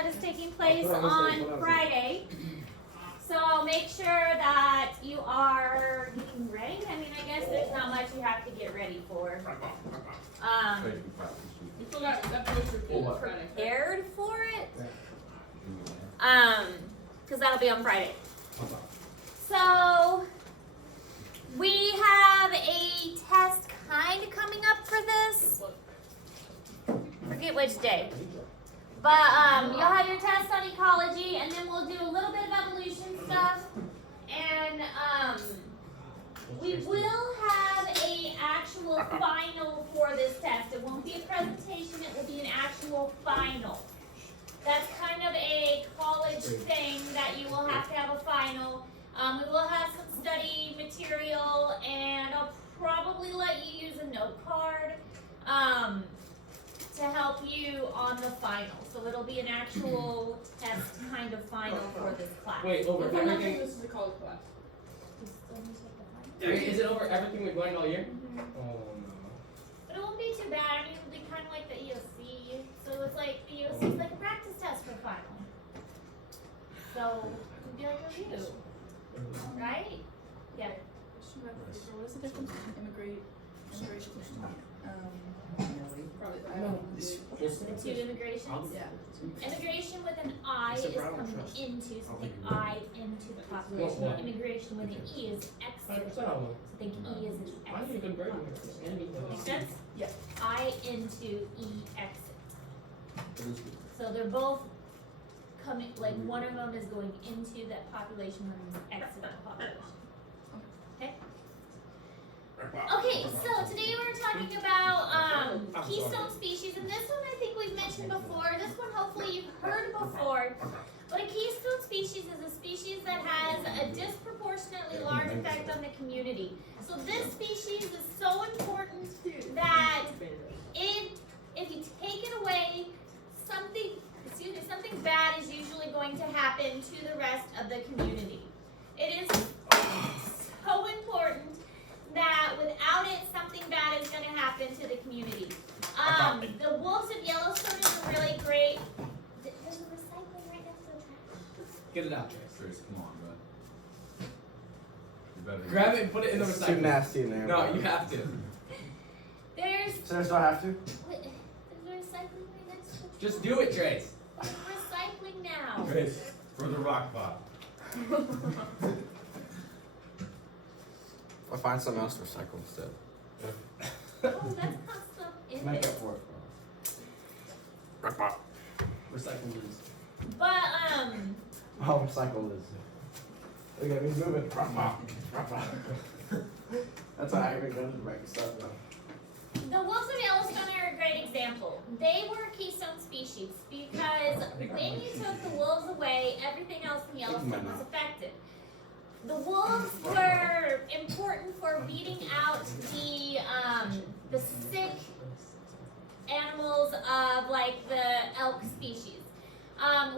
that is taking place on Friday. So make sure that you are getting ready. I mean, I guess there's not much you have to get ready for. You still got that poster Prepared for it. Because that'll be on Friday. So we have a test kind of coming up for this. Forget which day. But you'll have your test on ecology, and then we'll do a little bit of evolution stuff. And we will have a actual final for this test. It won't be a presentation, it will be an actual final. That's kind of a college thing that you will have to have a final. We will have some study material, and I'll probably let you use a note card to help you on the final. So it'll be an actual test kind of final for this class. Wait, over everything? This is a college class. Wait, is it over everything we've learned all year? Mm-hmm. Oh no. But it won't be too bad. I mean, it'll be kind of like the EOC. So it's like the EOC is like a practice test for final. So it'll be like a review, right? Yeah. What is the difference between immigration? Probably. I know. The two immigrations. Yeah. Immigration with an I is coming into, so think I into the population. Immigration with an E is exit. So think E is an Why don't you exit. convert it? Make sense? Yeah. I into E exit. So they're both coming, like one of them is going into that population, one of them is exiting the population. Okay? Okay, so today we're talking about keystone species, and this one I think we've mentioned before. This one hopefully you've heard before. But a keystone species is a species that has a disproportionately large effect on the community. So this species is so important that if you take it away, something bad is usually going to happen to the rest of the community. It is so important that without it, something bad is going to happen to the community. The wolves of Yellowstone is a really great. There's a recycling right next to the trash. Get it out, Trace, come on, bud. You better Grab it and put it in the It's recycling. too nasty in there. No, you have to. There's Seriously, I have to? wait, there's a recycling right next to the trash. Just do it, Trace. There's recycling now. Trace, for the rock pot. I'll find something else to recycle instead. Oh, that's not stuff in Make it. up for it. Rock pop. Recycling bins. But Oh, recycle is. Look at me moving. Rock pop. Rock pop. That's how I even go to the right stuff though. the wolves of Yellowstone are a great example. They were a keystone species because when you took the wolves away, everything else in Yellowstone was affected. The wolves were important for weeding out the sick animals of like the elk species.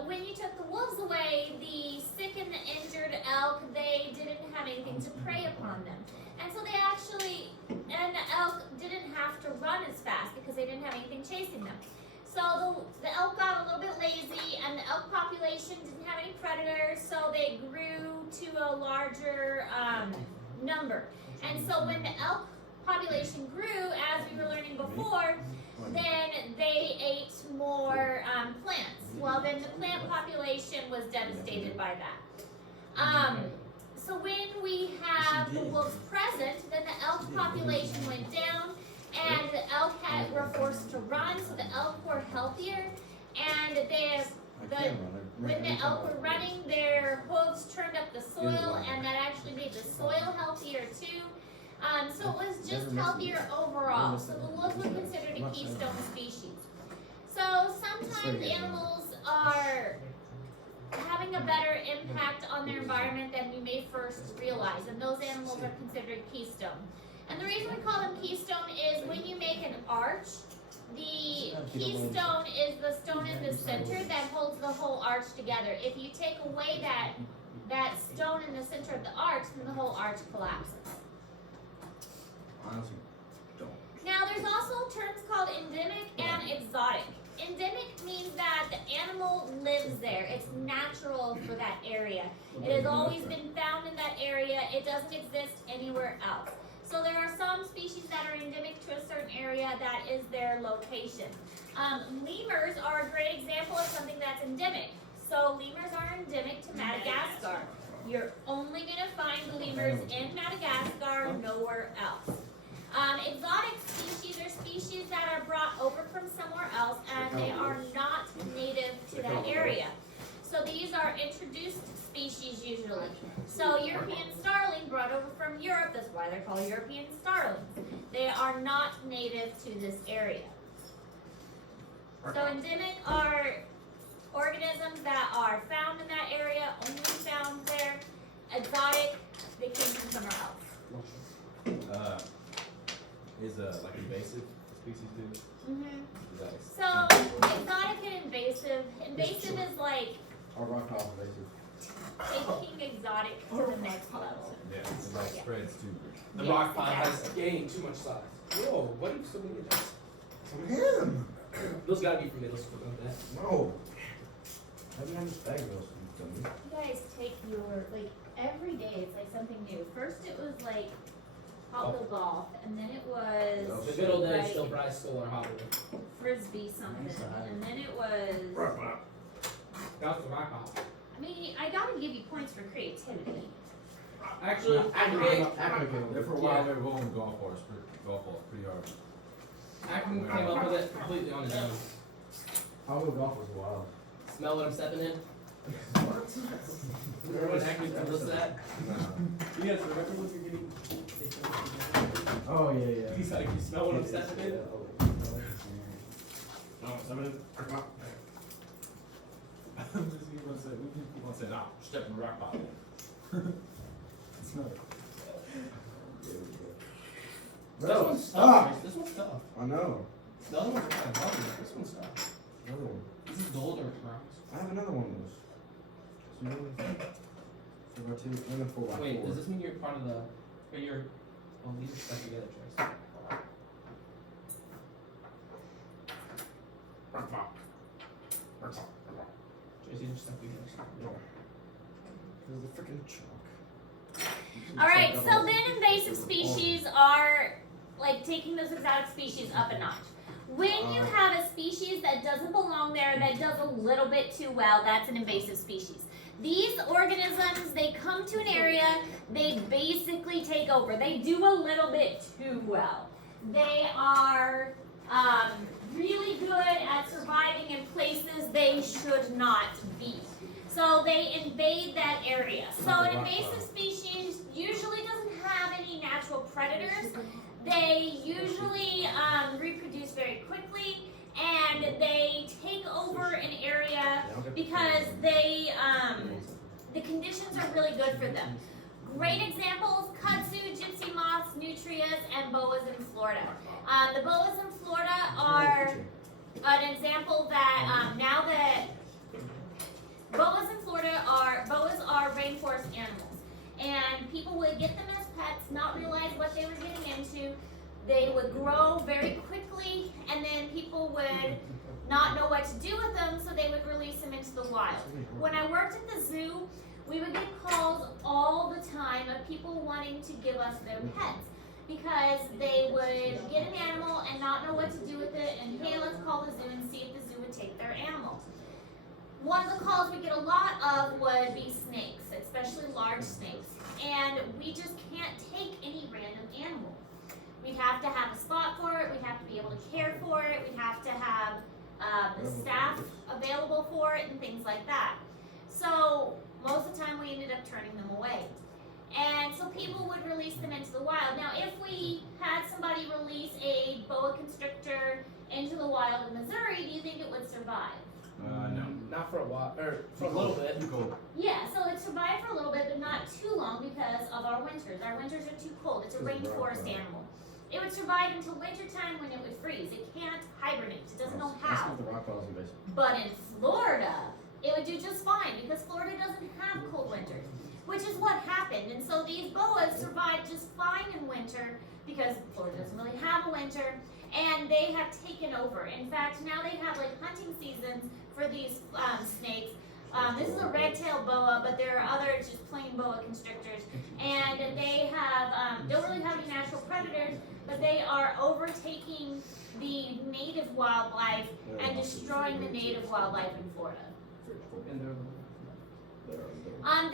When you took the wolves away, the sick and the injured elk, they didn't have anything to prey upon them. And so they actually, and the elk didn't have to run as fast because they didn't have anything chasing them. So the elk got a little bit lazy, and the elk population didn't have any predators, so they grew to a larger number. And so when the elk population grew, as we were learning before, then they ate more plants. Well, then the plant population was devastated by that. So when we have the wolves present, then the elk population went down, and the elk were forced to run, so the elk were healthier, and when the elk were running, their hooves turned up the soil, and that actually made the soil healthier too. So it was just healthier overall. So the wolves were considered a keystone species. So sometimes animals are having a better impact on their environment than we may first realize, and those animals are considered keystone. And the reason we call them keystone is when you make an arch, the keystone is the stone in the center that holds the whole arch together. If you take away that stone in the center of the arch, then the whole arch collapses. Honestly, don't. Now there's also terms called endemic and exotic. Endemic means that the animal lives there. It's natural for that area. It has always been found in that area. It doesn't exist anywhere else. So there are some species that are endemic to a certain area. That is their location. Lemurs are a great example of something that's endemic. So lemurs are endemic to Madagascar. You're only going to find lemurs in Madagascar, nowhere else. Exotic species are species that are brought over from somewhere else and they are not native to that area. So these are introduced species usually. So European starling brought over from Europe, that's why they're called European starlings. They are not native to this area. So endemic are organisms that are found in that area, only found there. Exotic, they came from somewhere else. Is like invasive species too? Mm-hmm. Is that So exotic and invasive. Invasive is like Our rock pile invasive. taking exotic to the next level. yeah, it like Yeah. spreads too. The Yes, rock pile has exactly. gained too much size. Whoa, what are so many of those? Him! Those gotta be from middle school, don't they? No. I haven't had this bag though, so you tell me. You guys take your, like, every day it's like something new. First it was like hot wheel golf, and then it was The good old days, like, still Bryce School or Hollywood. frisbee something, and then it was, That was the rock pile. I mean, I gotta give you points for creativity. Actually, Acme There for a while they were going golf course, pretty hard. Acme came up with it completely on his own. How will golf was wild. Smell what I'm stepping in? Remember when Acme told us that? You guys remember when we were getting... Oh yeah. He's like, you smell what I'm stepping in? No, somebody. We keep on saying, nah, step in the rock pile. It's not. This one's Ah! tough. This one's tough. I know. The other ones are kind of bumpy. This one's tough. Another one. This is golden returns. I have another one of those. So you only 4x2 and then 4x4. Wait, does this mean you're part of the... Or you're... Oh, these are stuck together, Trace. Trace, these are stuck together. Because the freaking chalk. Alright, so then invasive species are like taking those exotic species up a notch. When you have a species that doesn't belong there, that does a little bit too well, that's an invasive species. These organisms, they come to an area, they basically take over. They do a little bit too well. They are really good at surviving in places they should not be. So they invade that area. So an invasive species usually doesn't have any natural predators. They usually reproduce very quickly, and they take over an area because they the conditions are really good for them. Great examples: kudzu, gypsy moths, nutrias, and boas in Florida. The boas in Florida are an example that now that boas in Florida are rainforest animals, and people would get them as pets, not realize what they were getting into. They would grow very quickly, and then people would not know what to do with them, so they would release them into the wild. When I worked at the zoo, we would get calls all the time of people wanting to give us their pets because they would get an animal and not know what to do with it, and hey, let's call the zoo and see if the zoo would take their animal. One of the calls we get a lot of would be snakes, especially large snakes, and we just can't take any random animal. We have to have a spot for it, we have to be able to care for it, we have to have the staff available for it and things like that. So most of the time we ended up turning them away. And so people would release them into the wild. Now if we had somebody release a boa constrictor into the wild in Missouri, do you think it would survive? No. Not for a while, or for a little bit. You go. Yeah, so it survived for a little bit, but not too long because of our winters. Our winters are too cold. It's a rainforest animal. It would survive until wintertime when it would freeze. It can't hibernate. It doesn't know how. That's not the rock piles invasive. But in Florida, it would do just fine because Florida doesn't have cold winters, which is what happened. And so these boas survived just fine in winter because Florida doesn't really have a winter, and they have taken over. In fact, now they have like hunting seasons for these snakes This is a red-tailed boa, but there are other just plain boa constrictors, and they have don't really have any natural predators, but they are overtaking the native wildlife and destroying the native wildlife in Florida. And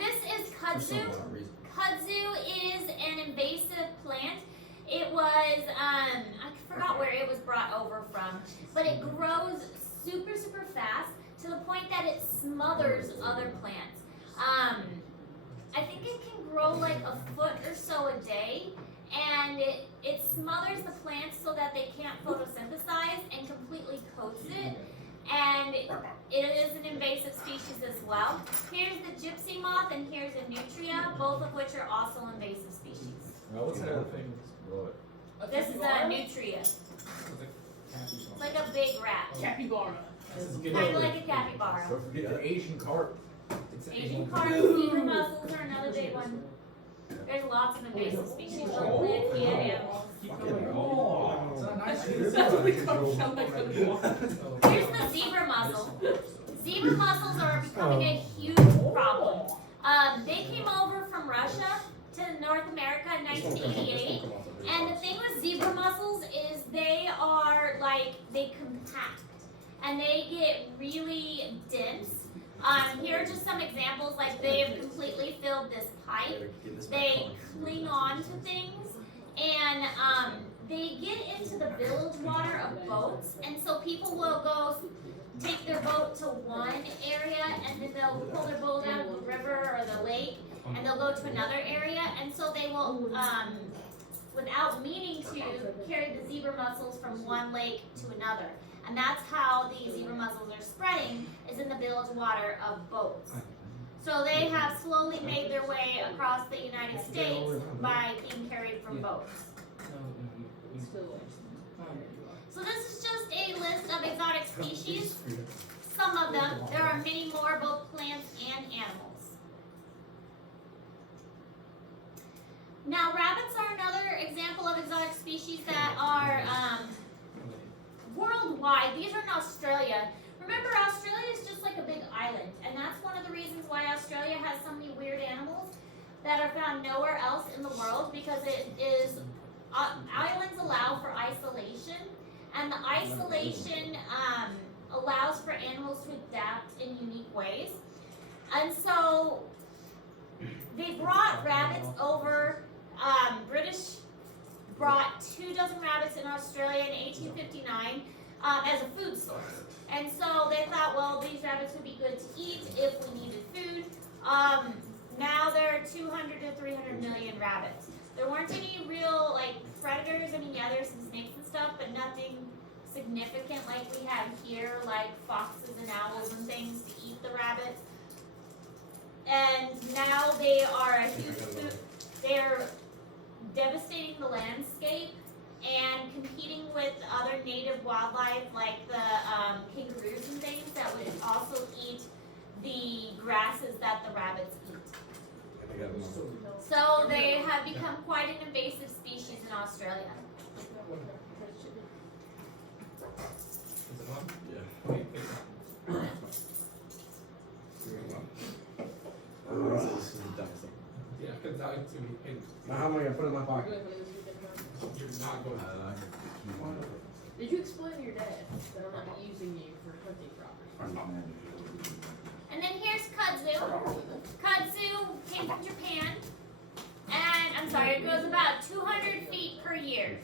they're This is kudzu. Kudzu is an invasive plant. It was, I forgot where it was brought over from, but it grows super, super fast to the point that it smothers other plants. I think it can grow like a foot or so a day, and it smothers the plants so that they can't photosynthesize and completely coats it. And it is an invasive species as well. Here's the gypsy moth and here's a nutria, both of which are also invasive species. What's that other thing? Roll it. This is a nutria. It's like a big rat. Capybara. Kind of like a capybara. Don't forget the Asian carp. Asian carp, zebra mussels are another big one. There's lots of invasive species, both plant and animals. Oh, it's not nice. Here's the zebra mussel. Zebra mussels are becoming a huge problem. They came over from Russia to North America in 1988. And the thing with zebra mussels is they are like, they compact. And they get really dense. Here are just some examples, like they have completely filled this pipe. They cling on to things, and they get into the bilge water of boats, and so people will go take their boat to one area, and then they'll pull their boat out of the river or the lake, and they'll go to another area, and so they will, without meaning to, carry the zebra mussels from one lake to another. And that's how the zebra mussels are spreading, is in the bilge water of boats. So they have slowly made their way across the United States by being carried from boats. So this is just a list of exotic species. Some of them. There are many more, both plants and animals. Now rabbits are another example of exotic species that are worldwide. These are in Australia. Remember, Australia is just like a big island, and that's one of the reasons why Australia has so many weird animals that are found nowhere else in the world, because it is, islands allow for isolation, and the isolation allows for animals to adapt in unique ways. And so they brought rabbits over, British brought 24 rabbits in Australia in 1859 as a food source. And so they thought, well, these rabbits would be good to eat if we needed food. Now there are 200 to 300 million rabbits. There weren't any real like predators. I mean, yeah, there's some snakes and stuff, but nothing significant like we have here, like foxes and owls and things to eat the rabbits. And now they are a huge food. They're devastating the landscape and competing with other native wildlife like the kangaroos and things that would also eat the grasses that the rabbits eat. So they have become quite an invasive species in Australia. Yeah, because that would be hidden. Now how am I gonna put it in my pocket? You're not going to. Did you explain to your dad that I'm not using you for hunting property? And then here's kudzu. Kudzu came from Japan, and I'm sorry, it grows about 200 feet per year.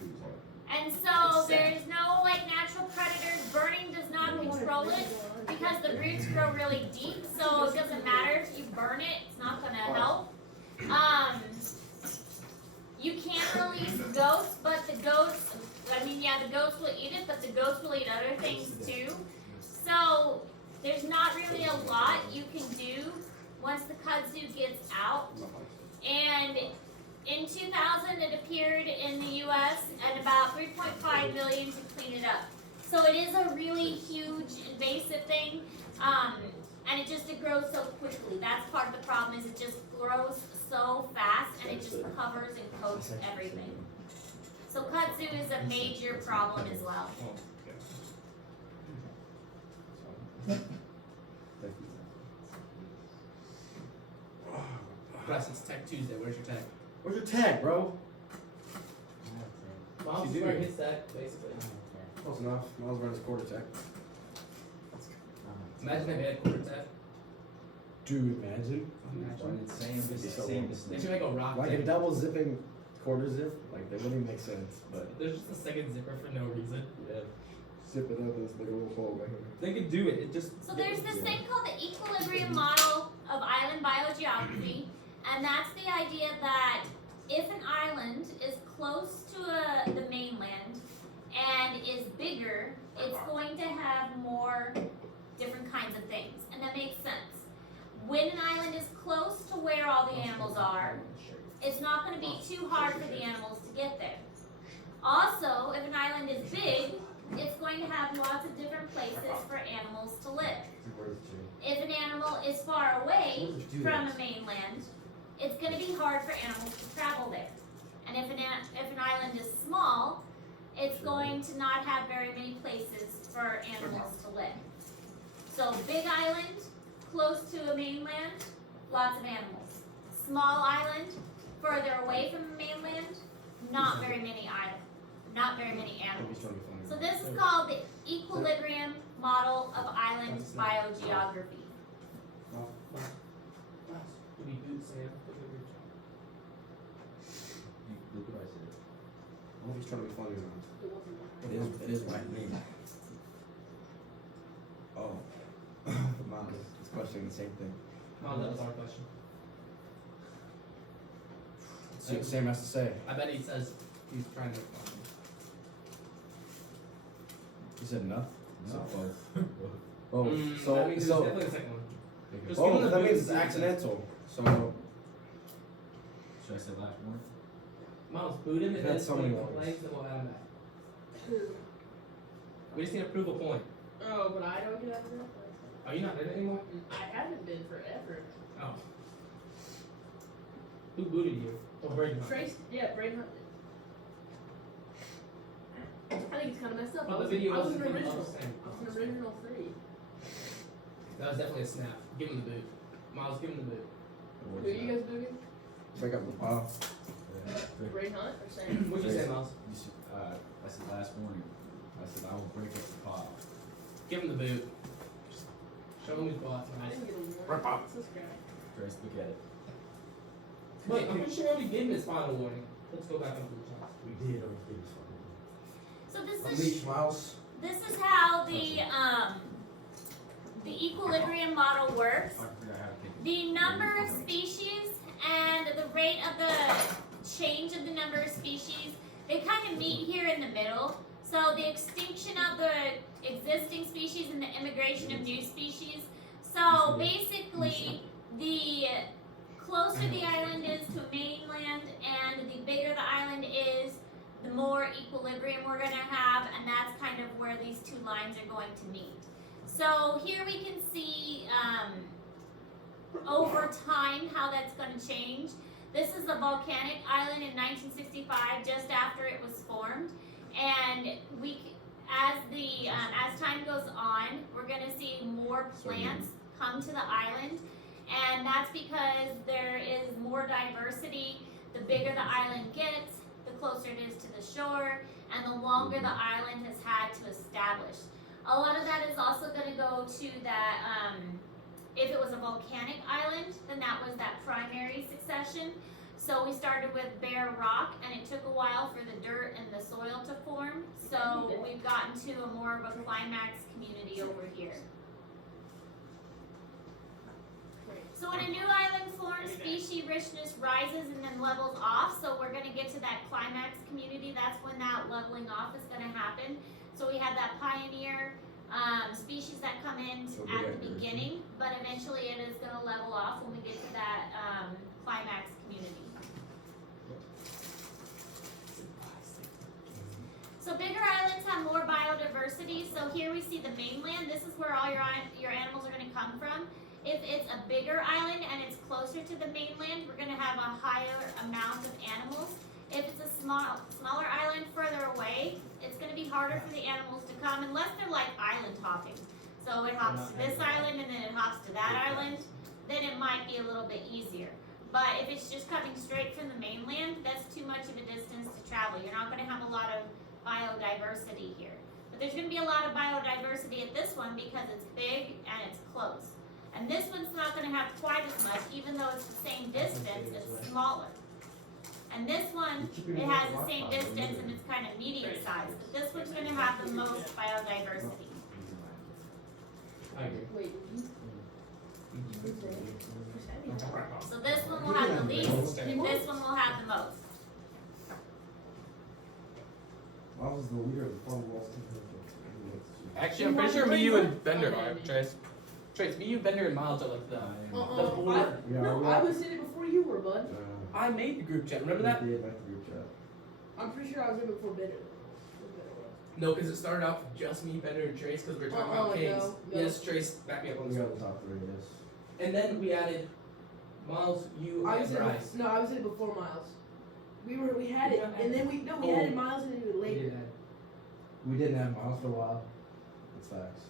And so there's no like natural predators. Burning does not control it because the roots grow really deep, so it doesn't matter if you burn it, it's not gonna help. You can't release goats, but the goats, the goats will eat it, but the goats will eat other things too. So there's not really a lot you can do once the kudzu gets out. And in 2000, it appeared in the U.S. and about 3.5 million to clean it up. So it is a really huge invasive thing, and it grows so quickly. That's part of the problem, is it just grows so fast and it just covers and coats everything. So kudzu is a major problem as well. Wes, it's Tech Tuesday. Where's your tech? Where's your tag, bro? Miles She is do. wearing his tech, basically. Close enough. Miles runs quarter tech. Imagine if they had quarter tech. Dude, imagine. They should make a rock Like tech. a double zipping quarter zip, like that wouldn't make sense, but There's just a second zipper for no reason. yeah. Zip it up in this big old hole right here. They could do it. It just. So there's this thing called the equilibrium model of island biogeography, and that's the idea that if an island is close to the mainland and is bigger, it's going to have more different kinds of things, and that makes sense. When an island is close to where all the animals are, it's not going to be too hard for the animals to get there. Also, if an island is big, it's going to have lots of different places for animals to live. If an animal is far away from the mainland, it's going to be hard for animals to travel there. And if an island is small, it's going to not have very many places for animals to live. So big island, close to a mainland, lots of animals. Small island, further away from the mainland, not very many animals. So this is called the equilibrium model of island biogeography. We boot Sam. I don't know if he's trying to be funny or not. It wasn't It is right me. Oh. Mom is questioning the same thing. Oh, that was our question. See what Sam has to say. I bet he says he's trying to. He said enough? No. Oh, That means so, it's so, definitely the second one. Just give oh, him the that boot means it's and see. accidental. So, Should I say last one? Miles, boot him, We've and had then so when he many ones. complains, then we'll add him back. Who? We just need to prove a point. Oh, but I don't get out of that. Are you not in it anymore? I haven't been forever. Oh. Who booted you? Oh, Braden. Trace, yeah, Braden Hunt. I think it's kind of messed up. Oh, I the was, video I was wasn't an even original. the same. I was an original 3. That was definitely a snap. Give him the boot. Miles, give him the boot. Who are you guys moving? break up the pile. Braden Hunt or Sam? What'd you say, Miles? I said last warning. I said I will break up the pile. Give him the boot. Just show him his boss. I didn't get a warning. Rip up. What's this guy? Trace, look at it. But I'm pretty sure we gave him his final warning. Let's go back up to the top. We did everything. So this is Unleash Miles. this is how the equilibrium model works. I can figure out how to kick it. The number of species and the rate of the change of the number of species, they kind of meet here in the middle. So the extinction of the existing species and the immigration of new species. So basically, the closer the island is to a mainland and the bigger the island is, the more equilibrium we're going to have, and that's kind of where these two lines are going to meet. So here we can see over time how that's going to change. This is a volcanic island in 1965, just after it was formed, and as time goes on, we're going to see more plants come to the island, and that's because there is more diversity. The bigger the island gets, the closer it is to the shore, and the longer the island has had to establish. A lot of that is also going to go to that, if it was a volcanic island, then that was that primary succession. So we started with bare rock, and it took a while for the dirt and the soil to form. So we've gotten to a more of a climax community over here. So when a new island forms, species richness rises and then levels off. So we're going to get to that climax community. That's when that leveling off is going to happen. So we have that pioneer species that come in at the beginning, but eventually it is going to level off when we get to that climax community. So bigger islands have more biodiversity. So here we see the mainland. This is where all your animals are going to come from. If it's a bigger island and it's closer to the mainland, we're going to have a higher amount of animals. If it's a smaller island further away, it's going to be harder for the animals to come unless they're like island hopping. So it hops to this island and then it hops to that island, then it might be a little bit easier. But if it's just coming straight from the mainland, that's too much of a distance to travel. You're not gonna have a lot of biodiversity here. But there's gonna be a lot of biodiversity at this one because it's big and it's close. And this one's not gonna have quite as much, even though it's the same distance, it's smaller. And this one, it has the same distance and it's kind of medium sized, but this one's gonna have the most biodiversity. I agree. Wait, So this one will have the least, and this one will have the most. I was the leader of the fun walls. Actually, I'm pretty sure me, you, and Bender are, Trace. Trace, me, you, Bender, and Miles are like the board. No, I was in it before you were, bud. I made the group chat, remember that? Yeah, like the group chat. I'm pretty sure I was in it before Bender. No, because it started off with just me, Bender, and Trace, because we were talking about caves. no. Yes, Trace, back me up on We this. got the top three, yes. And then we added Miles, you, I was and in Bryce. it, no, I was in it before Miles. We had it, and then we added Miles into it later. We didn't have Miles for a while. That's facts.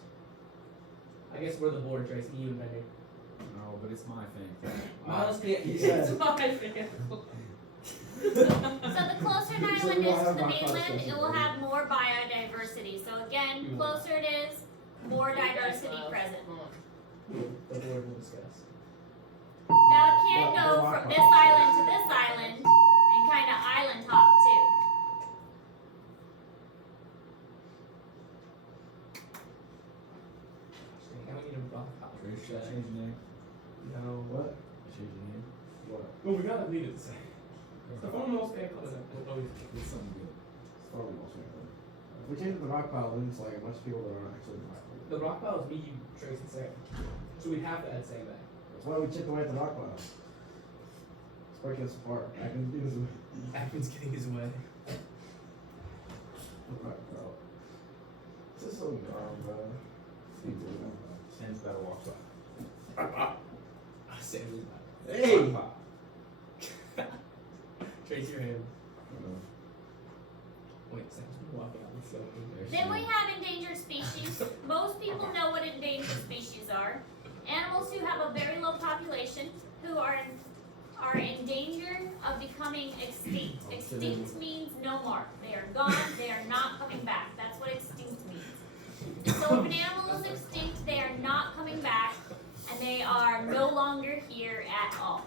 I guess we're the board, Trace, me, you, and Bender. No, but it's my thing. Miles can't He use said- It's my fan. So the closer an So island we'll is to have the our mainland, processes, it will right? have more biodiversity. So again, closer it is, more diversity present. The board will discuss. Now it can go from this island to this island and kind of island hop too. Now we need a rock Trace, should I change your name? No. What? Change your name? What? Well, we gotta leave it the same. The foremost fan club is always. It's something good. Star Wars, man. If we change it to rock pile, then it's like a bunch of people that aren't actually rock pile. The rock pile is me, you, Trace, and Sam. So we'd have to add Sam back. That's why we chipped away at the rock pile. It's breaking us apart. I can do this with Ackman's getting his way. the rock pile. This is so dumb, bro. Sam's gotta walk by. Sam is back. Hey! Trace your hand. Wait, Sam's been walking out the cell. Then we have endangered species. Most people know what endangered species are. Animals who have a very low population, who are in danger of becoming extinct. Extinct means no more. They are gone, they are not coming back. That's what extinct means. So if an animal is extinct, they are not coming back, and they are no longer here at all.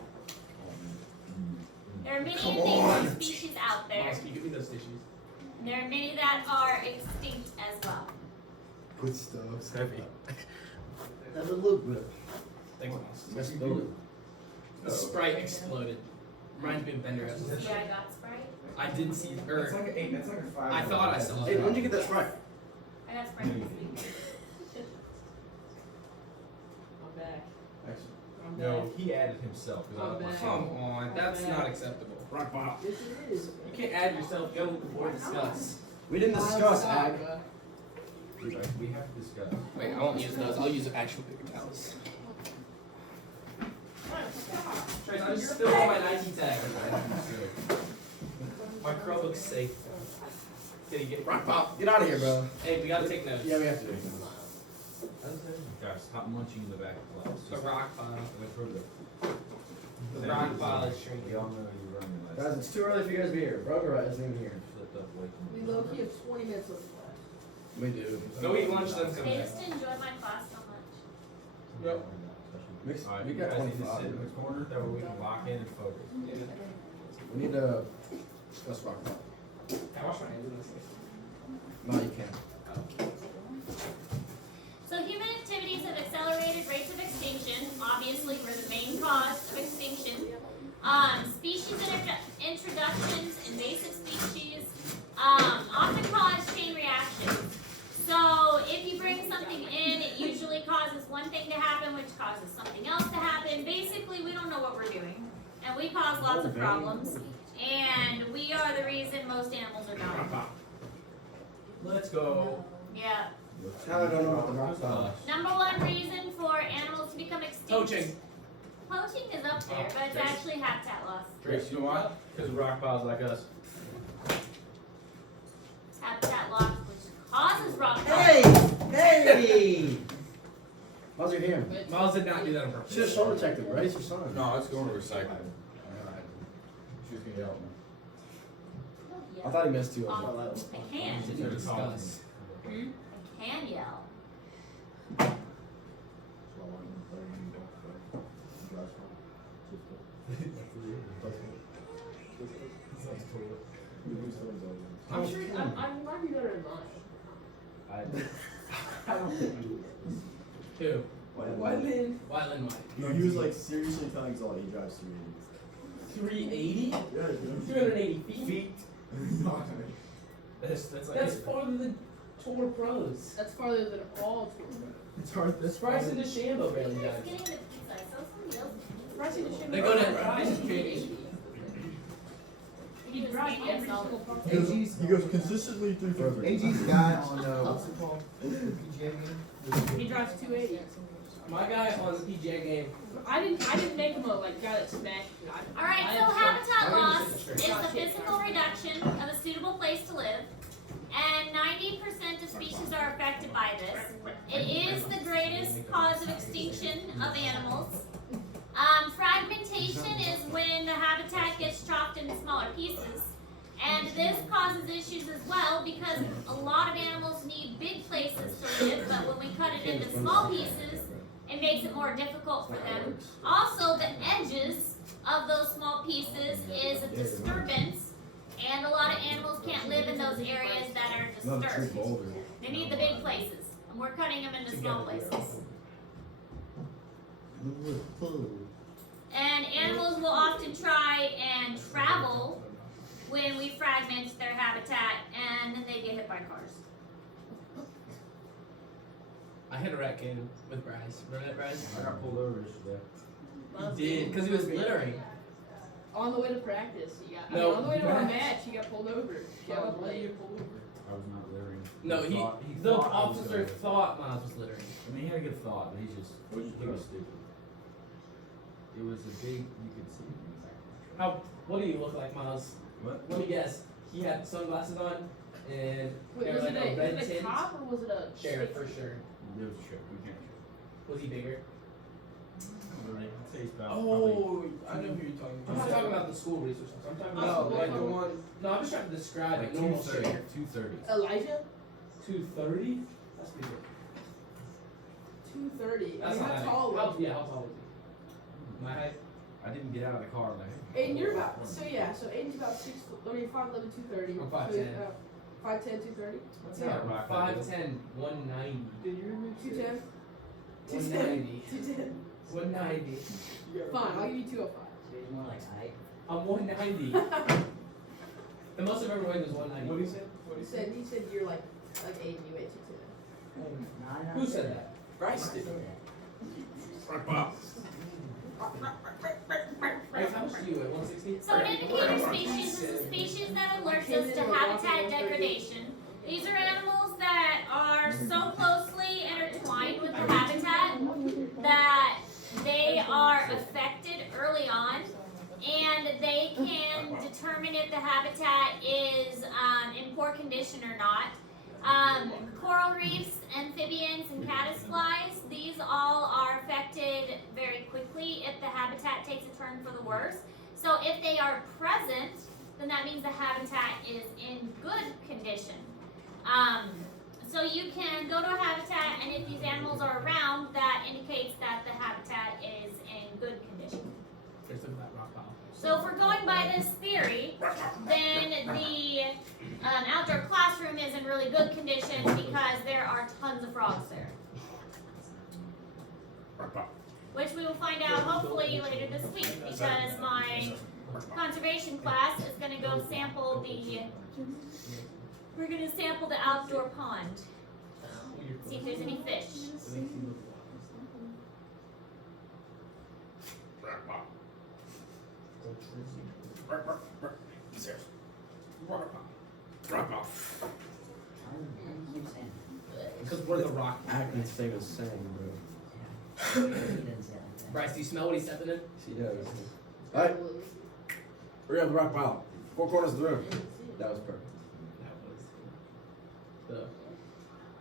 There are many endangered species out there. Miles, can you give me those tissues? And there are many that are extinct as well. Good stuff. It's heavy. Doesn't look good. Thanks, Miles. Yes, you do. The Sprite exploded. Reminds me of Bender. Yeah, I got Sprite. I didn't see, That's or like an 8, that's like a 5. I thought I saw Hey, it. when'd you get that Sprite? I got Sprite this week. I'm back. Excellent. I'm back. No, he added himself. 'Cause I I'm don't want back. Come on, that's not acceptable. Rock pile. Yes, it is. You can't add yourself, go with the board discuss. We didn't discuss ag. We have to discuss. Wait, I won't use those, I'll use actual paper towels. Trace, I just spilled all my Nike tag. My crow looks safe. Did he get Rock pile. Get out of here, bro. Hey, we gotta take notes. Yeah, we have to do it. Guys, stop munching in the back of class. The rock pile. Wait for the. The rock pile is We shrinking. all know you're running last. Guys, it's too early for you guys to be here. Broker isn't even here. Flipped up way too We much. low key have 20 minutes left. We do. Go eat lunch, then come They back. just enjoyed my class so much. Yep. Mix- Alright, we you got guys need to 25. sit in the corner, that way we can lock in and focus. We need to discuss rock pile. Can I wash my hands in this thing? No, you can't. So human activities have accelerated rates of extinction. Obviously, we're the main cause of extinction. Species introductions, invasive species, often cause chain reactions. So if you bring something in, it usually causes one thing to happen, which causes something else to happen. Basically, we don't know what we're doing, and we cause lots of problems. And we are the reason most animals are dying. Let's go. Yeah. Now I don't know what the rock pile is. Number one reason for animals to become extinct. Poaching. Poaching is up there, but it's actually habitat loss. Trace, you know why? Because rock piles like us. Habitat loss, which causes rock Hey! Hey! How's your hand? But- Miles did not do that on purpose. Should have shoulder checked it, right? It's your son. No, it's going to recycle. She's gonna yell at me. I thought he missed two. I can. Didn't discuss. I can yell. I'm sure I might be better than mine. I don't think you Who? Wyland. Wyland White. No, he was like seriously telling Zola he drives 380? Yeah, dude. 380 feet? Feet. That's farther than Tour Pros. That's farther than all tours. It's hard. That's Bryson DeChambeau barely Who's does. getting the pizza? I saw somebody else. Bryson DeChambeau. They go to Bryson training. He drives every single part. He goes consistently through further. AG's guy on what's it called? The PGA game? He drives 280. My guy on the PGA game. I didn't make him a like guy that smashed. All right, so habitat loss is the physical reduction of a suitable place to live, and 90% of species are affected by this. It is the greatest cause of extinction of animals. Fragmentation is when the habitat gets chopped into smaller pieces, and this causes issues as well because a lot of animals need big places to live, but when we cut it into small pieces, it makes it more difficult for them. Also, the edges of those small pieces is a disturbance, and a lot of animals can't live in those areas that are disturbed. They need the big places, and we're cutting them into small places. And animals will often try and travel when we fragment their habitat, and then they get hit by cars. I hit a raccoon with Bryce. Remember that, Bryce? I got pulled over yesterday. He did, because he was littering. On the way to practice, he got. No, on the way to our Bryce. match, he got pulled over. She got up late. I was not littering. No, He thought the I was officer littering. thought Miles was littering. I mean, he had a good thought, but he was stupid. It was a big. You could see. What do you look like, Miles? What? Let me guess. He had sunglasses on, and Wait, they was were it like a red a tint. cop or was it a Sheriff for sure. It was a trip. We can't trip. Was he bigger? Really? I'd say he's about. Oh, I know who you're talking I'm not about. talking about the school resources. I'm talking No, about like the one. No, I'm just trying to describe Like a normal 230. sheriff. 230. Elijah? 230? That's bigger. 230. That's I mean, not how height. tall How, was he? yeah, how tall was he? My height? I didn't get out of the car like. Aiden, you're about so yeah. So Aiden's about 6. I mean 5'11", 230. I'm So 5'10". he's, 5'10", 230. That's Yeah, not rock. 5'10", 190. Did you remember 210? 190. 210. 190. Fine, I'll give you 205. More like height. I'm 190. The most I've ever weighed was 190. What do you say? What do He you say? said you're like Aiden. You weigh 210. Who said that? Bryce did. Bryce, how much do you weigh? 160? So an indicator species is a species that alerts us to habitat degradation. These are animals that are so closely intertwined with the habitat that they are affected early on, and they can determine if the habitat is in poor condition or not. Coral reefs, amphibians, and caddisflies, these all are affected very quickly if the habitat takes a turn for the worse. So if they are present, then that means the habitat is in good condition. So you can go to a habitat, and if these animals are around, that indicates that the habitat is in good condition. There's a rock pile. So if we're going by this theory, then the outdoor classroom is in really good condition because there are tons of frogs there. Which we will find out hopefully later this week because my conservation class is going to go sample we're going to sample the outdoor pond. See if there's any fish. Because we're the rock. Acting same as saying, bro. Bryce, do you smell what he's stepping in? She does. Alright, hurry up, rock pile. 4 corners of the room. That was perfect. That was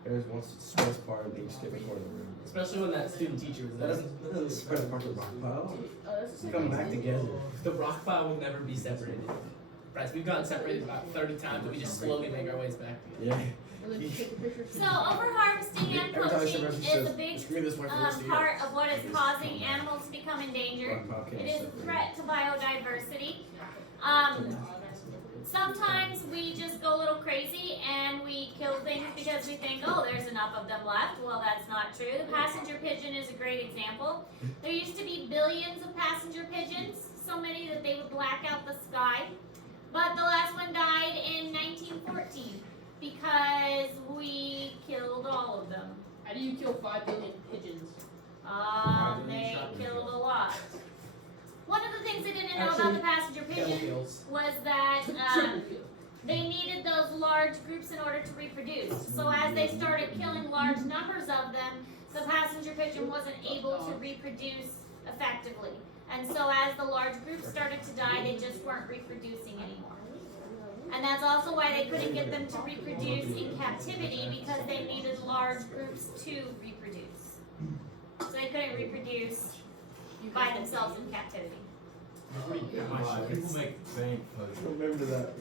the. There's one spreads part and then you skip a quarter of the room. Especially when that student teacher was That there. doesn't spread apart the rock pile. That's the Come back together. The rock pile will never be separated. Bryce, we've gotten separated about 30 times, but we just slowly make our ways back together. Yeah. And then take a picture. So overharvesting and Every time I poaching see her, she is a says, big screw this way for the rest of the year. part of what is causing animals to become endangered. Rock pile can't It is a separate. threat to biodiversity. Sometimes we just go a little crazy and we kill things because we think, oh, there's enough of them left. Well, that's not true. The passenger pigeon is a great example. There used to be billions of passenger pigeons, so many that they would black out the sky. But the last one died in 1914 because we killed all of them. How do you kill 5 billion pigeons? They killed a lot. One of the things they didn't know about the passenger pigeon Kills. was that Triple kill. they needed those large groups in order to reproduce. So as they started killing large numbers of them, the passenger pigeon wasn't able to reproduce effectively. And so as the large groups started to die, they just weren't reproducing anymore. And that's also why they couldn't get them to reproduce in captivity, because they needed large groups to reproduce. So they couldn't reproduce by themselves in captivity. People make bank posts. Remember that.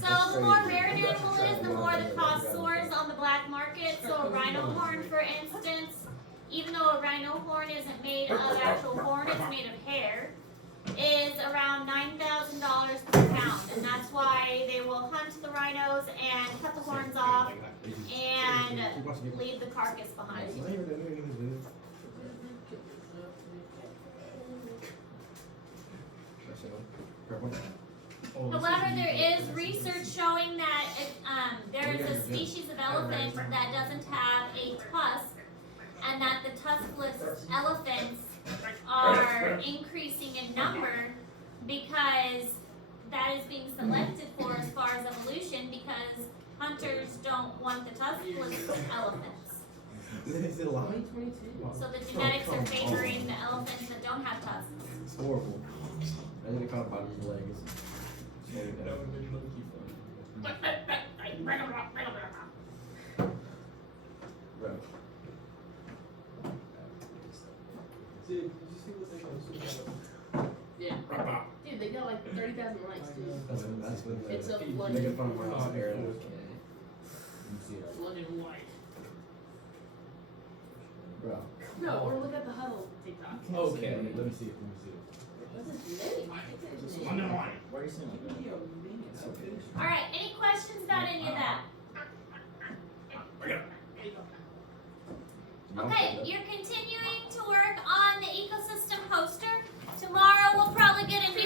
So the more rare an animal is, the more the cost soars on the black market. So a rhino horn, for instance, even though a rhino horn isn't made of actual horn, it's made of hair, is around $9,000 per pound. And that's why they will hunt the rhinos and cut the horns off and leave the carcass behind. However, there is research showing that if, there is a species of elephant that doesn't have a tusk, and that the tuskless elephants are increasing in number because that is being selected for as far as evolution, because hunters don't want the tuskless elephants. Is it alive? 2022. So the genetics are favoring the elephants that don't have tusks. It's horrible. I didn't caught by his legs. That would be low-key fun. Bro. Dude, did you see what they posted about? Yeah. Dude, they got like 30,000 likes, dude. That's when It's a they get London. fun of my house here. London white. Bro. No, or look at the huddle TikTok. Okay. Let me see it. Let me see it. What's his name? I think that's his name. London white. Why are you saying like that? Alright, any questions about any of that? Okay, you're continuing to work on the ecosystem poster. Tomorrow we'll probably get into